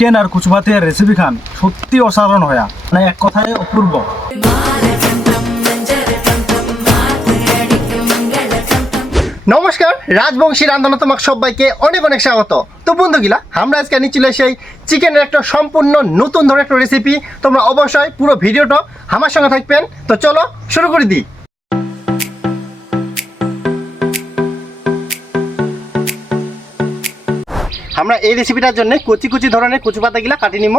Chicken আর কচু ভাতের recipe খান সত্যি অসাধারণ হয়া, মানে এক কথায় অপূর্ব। নমস্কার, রাজবংশী রান্ধনা তোমাকে সবাইকে অনেক অনেক স্বাগত। তো বন্ধুগুলা, আমরা আজকে নিচ্ছিল সেই চিকেনের একটা সম্পূর্ণ নতুন ধরনের একটা রেসিপি। তোমরা অবশ্যই পুরো ভিডিওটা আমার সঙ্গে থাকবেন। তো চলো শুরু করে দিই। আমরা এই রেসিপিটার জন্য কচি কচি ধরনের কচু পাতাগুলা কাটি নিব।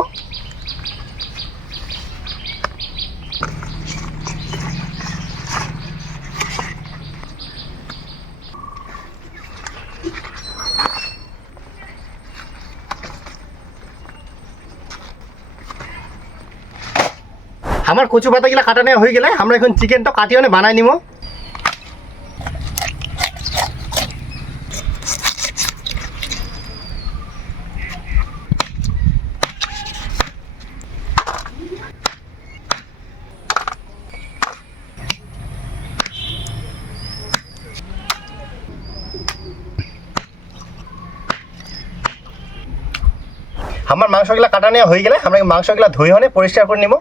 আমার কচু পাতাগুলা কাটা নেওয়া হয়ে গেলে আমরা এখন চিকেনটা কাটিয়ে বানাই নিব। আমার মাংসগুলা কাটা নেওয়া হয়ে গেলে আমরা মাংসগুলা ধুয়ে হনে পরিষ্কার করে নিব।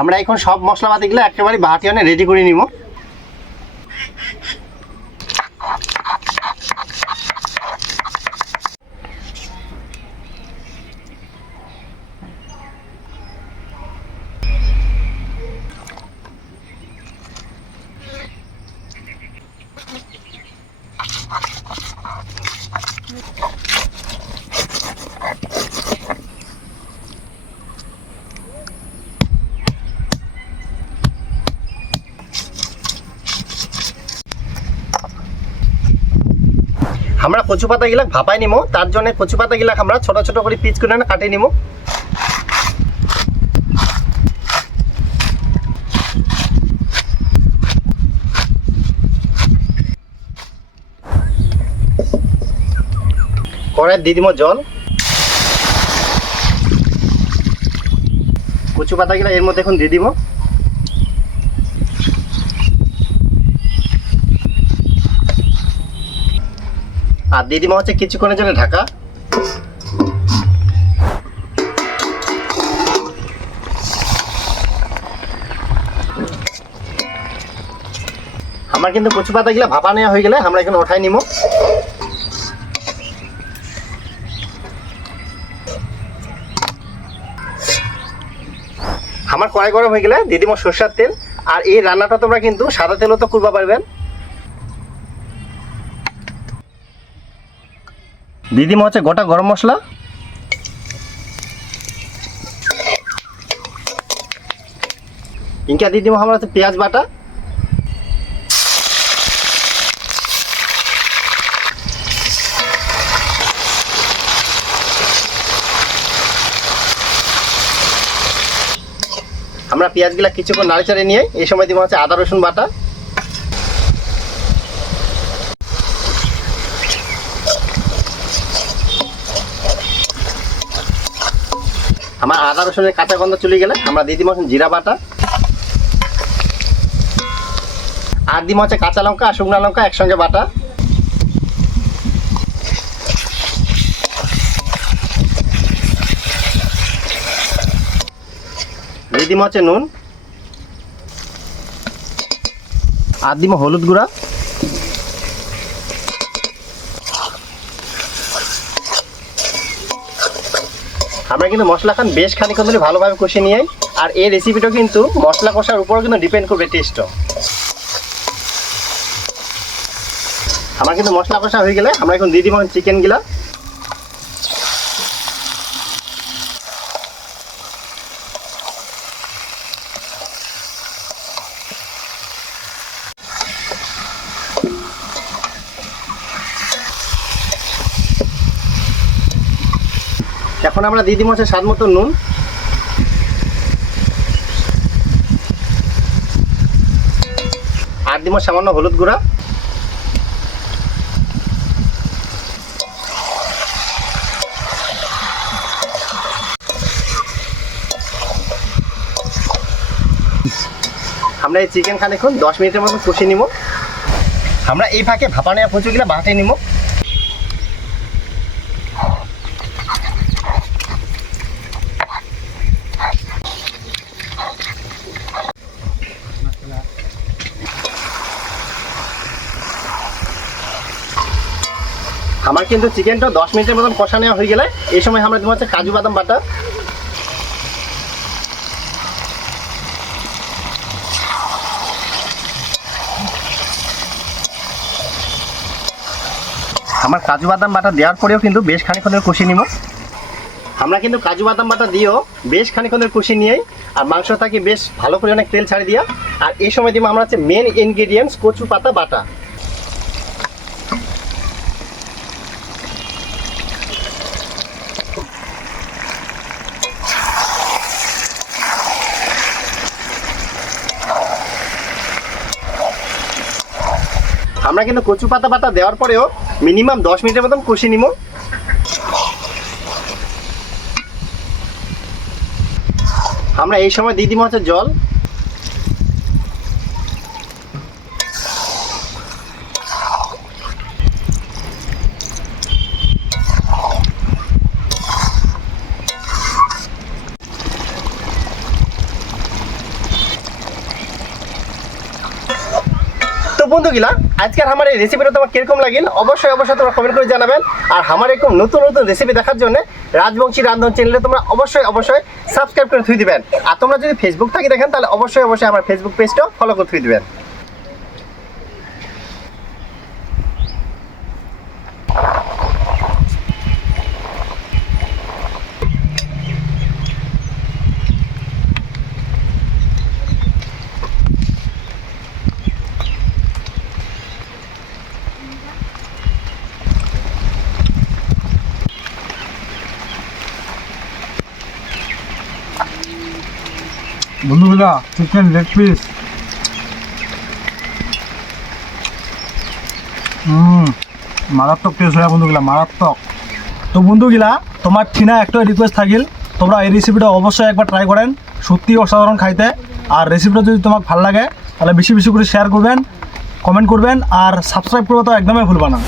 আমরা এখন সব মশলাপাতিগুলো একেবারে বাটি হনে রেডি করে নিব। আমরা কচু পাতাগুলা ভাপাই নিব। তার জন্য কচু পাতাগুলা আমরা ছোট ছোট করে পিস করে কাটি নিব। কড়াই দিয়ে দিব জল। কচু পাতাগুলা এর মধ্যে এখন দিয়ে দিব। আর দিয়ে দিব হচ্ছে কিছুক্ষণের জন্য ঢাকা। আমার কিন্তু কচু পাতাগুলা ভাপা নেওয়া হয়ে গেলে আমরা এখন উঠাই নিব। আমার কড়াই গরম হয়ে গেলে দিয়ে দিব সরষের তেল। আর এই রান্নাটা তোমরা কিন্তু সাদা তেলও তো করবা পারবেন। দিয়ে দিব হচ্ছে গোটা গরম মশলা। ইনকা দিয়ে দিব আমরা হচ্ছে পেঁয়াজ বাটা। আমরা পেঁয়াজগুলা কিছুক্ষণ নাড়াচাড়ে নিয়ে এই সময় দিব হচ্ছে আদা রসুন বাটা। আমার আদা রসুনের কাঁচা গন্ধ চলে গেলে আমরা দিয়ে দিব জিরা বাটা। আর দিব হচ্ছে কাঁচা লঙ্কা আর শুকনো লঙ্কা একসঙ্গে বাটা। দিয়ে দিব হচ্ছে নুন। আর দিব হলুদ গুঁড়া। আমরা কিন্তু মশলা খান বেশ খানিক্ষণ ধরে ভালোভাবে কষিয়ে নিয়ে। আর এই রেসিপিটা কিন্তু মশলা কষার উপরও কিন্তু ডিপেন্ড করবে টেস্টও। আমার কিন্তু মশলা কষা হয়ে গেলে আমরা এখন দিয়ে দিব চিকেনগুলা। এখন আমরা দিয়ে দিব হচ্ছে স্বাদ মতো নুন। আর দিব সামান্য হলুদ গুঁড়া। আমরা এই চিকেন খানিকক্ষণ 10 মিনিটের মতো কষিয়ে নিব। আমরা এই ফাঁকে ভাপা নেওয়া কচুগুলো বাটিয়ে নিব। আমার কিন্তু চিকেনটা 10 মিনিটের মতন কষা নেওয়া হয়ে গেলে এই সময় আমরা দেবো হচ্ছে কাজু বাদাম বাটা। আমার কাজু বাদাম বাটা দেওয়ার পরেও কিন্তু বেশ খানিকক্ষণ ধরে কষিয়ে নিব। আমরা কিন্তু কাজু বাদাম বাটা দিয়েও বেশ খানিকক্ষণ ধরে কষিয়ে নিয়েই আর মাংসটাকে বেশ ভালো করে অনেক তেল ছাড়ি দিয়া। আর এই সময় দিব আমরা হচ্ছে মেন ইনগ্রেডিয়েন্টস কচু পাতা বাটা। আমরা কিন্তু কচু পাতা বাটা দেওয়ার পরেও মিনিমাম 10 মিনিটের মতন কষিয়ে নিব। আমরা এই সময় দিয়ে দিব হচ্ছে জল। তো বন্ধুগুলা আজকের আমার এই রেসিপিটা তোমার কিরকম লাগিল অবশ্যই তোমরা কমেন্ট করে জানাবেন। আর আমার এরকম নতুন রেসিপি দেখার জন্য রাজবংশী রান্ধন চ্যানেলে তোমরা অবশ্যই সাবস্ক্রাইব করে থুই দিবেন। আর তোমরা যদি ফেসবুক থেকে দেখেন তাহলে অবশ্যই আমার ফেসবুক পেজটাও ফলো করে থুই দিবেন। বন্ধুগুলা চিকেন লেগ পিস মারাত্মক টেস্ট হয় বন্ধুগুলা, মারাত্মক। তো বন্ধুগুলা তোমার ঠিনা একটা রিকোয়েস্ট থাকিল, তোমরা এই রেসিপিটা অবশ্যই একবার ট্রাই করেন, সত্যি অসাধারণ খাইতে। আর রেসিপিটা যদি তোমার ভালো লাগে তাহলে বেশি করে শেয়ার করবেন, কমেন্ট করবেন আর সাবস্ক্রাইব করবে তো একদমই ভুলবা না।